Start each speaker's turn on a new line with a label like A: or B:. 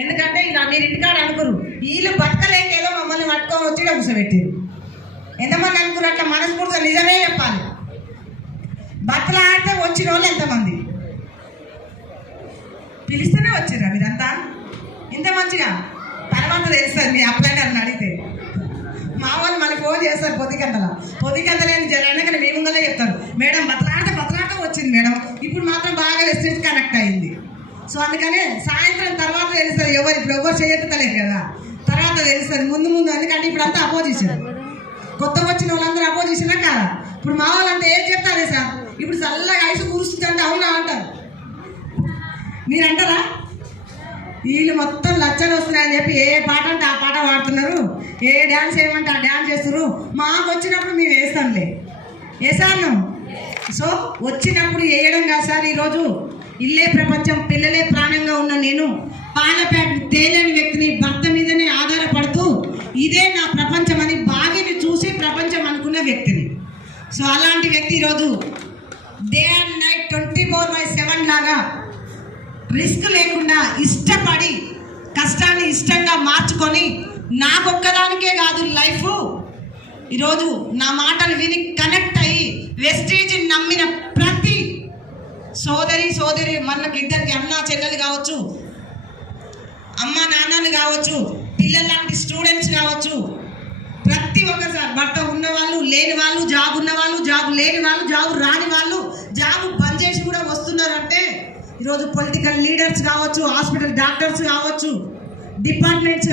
A: ఎందుకంటే ఇలా మీరు ఇంటికాడ అనుకురు వీళ్ళు బతకలేక మమ్మల్ని పట్టుకొని వచ్చి కూర్చోబెట్టారు ఎంతమంది అనుకురు అట్లా మనస్ఫూర్తిగా నిజమే చెప్పాలి. బట్టలాడితే వచ్చిన వాళ్ళు ఎంతమంది? పిలిస్తేనే వచ్చారా మీరంతా? ఇంత మంచిగా? తర్వాత తెలుస్తారు మీ అప్లైన్ గారిని అడిగితే. మా వాళ్ళు మళ్ళీ ఫోన్ చేస్తారు పొద్దుగంటల. పొద్దుగంటలేని జరగనగానే మీ ముందరే చెప్తారు. మేడం బతలాడితే బతలాట వచ్చింది మేడం. ఇప్పుడు మాత్రం బాగా వెస్టేజ్ కనెక్ట్ అయింది. సో అందుకనే సాయంత్రం తర్వాత తెలుస్తుంది ఎవరు ఇప్పుడు ఎవరు చేయట్లేదు కదా. తర్వాత తెలుస్తుంది ముందు ముందు ఎందుకంటే ఇప్పుడు అంతా అపోజిషన్ కొత్తగా వచ్చిన వాళ్ళందరూ అపోజిషన్ కాదా. ఇప్పుడు మా వాళ్ళంతా ఏం చెప్తారే సార్ ఇప్పుడు చల్లగా ఐసు కురుస్తుందంటే అవునా అంటారు. మీరు అంటారా వీళ్ళు మొత్తం లచ్చలు వస్తున్నాయని చెప్పి ఏ పాట అంటే ఆ పాట పాడుతున్నారు. ఏ డ్యాన్స్ చేయమంటే ఆ డ్యాన్స్ చేస్తున్నారు. మాకు వచ్చినప్పుడు మేము వేస్తాంలే. వేసాను సో వచ్చినప్పుడు వేయడం కాదు సార్ ఈరోజు ఇల్లే ప్రపంచం పిల్లలే ప్రాణంగా ఉన్న నేను పాలపేట తేలేని వ్యక్తిని భర్త మీదనే ఆధారపడుతూ ఇదే నా ప్రపంచం అని బాగిని చూసి ప్రపంచం అనుకున్న వ్యక్తిని. సో అలాంటి వ్యక్తి ఈరోజు day and night twenty four by seven లాగా రిస్క్ లేకుండా ఇష్టపడి కష్టాన్ని ఇష్టంగా మార్చుకొని నాకొక్కదానికే కాదు లైఫ్. ఈరోజు నా మాటలు విని కనెక్ట్ అయ్యి వెస్టేజ్ నమ్మిన సోదరి సోదరి మనకి ఇద్దరికి అన్న చెల్లెలు కావచ్చు అమ్మ నాన్నలు కావచ్చు పిల్లల లాంటి స్టూడెంట్స్ కావచ్చు ప్రతి ఒక్కసారి భర్త ఉన్నవాళ్ళు లేని వాళ్ళు జాబ్ ఉన్నవాళ్ళు జాబ్ లేని వాళ్ళు జాబ్ రాని వాళ్ళు జాబ్ బంద్ చేసి కూడా వస్తున్నారంటే ఈరోజు పొలిటికల్ లీడర్స్ కావచ్చు హాస్పిటల్ డాక్టర్స్ కావచ్చు డిపార్ట్మెంట్స్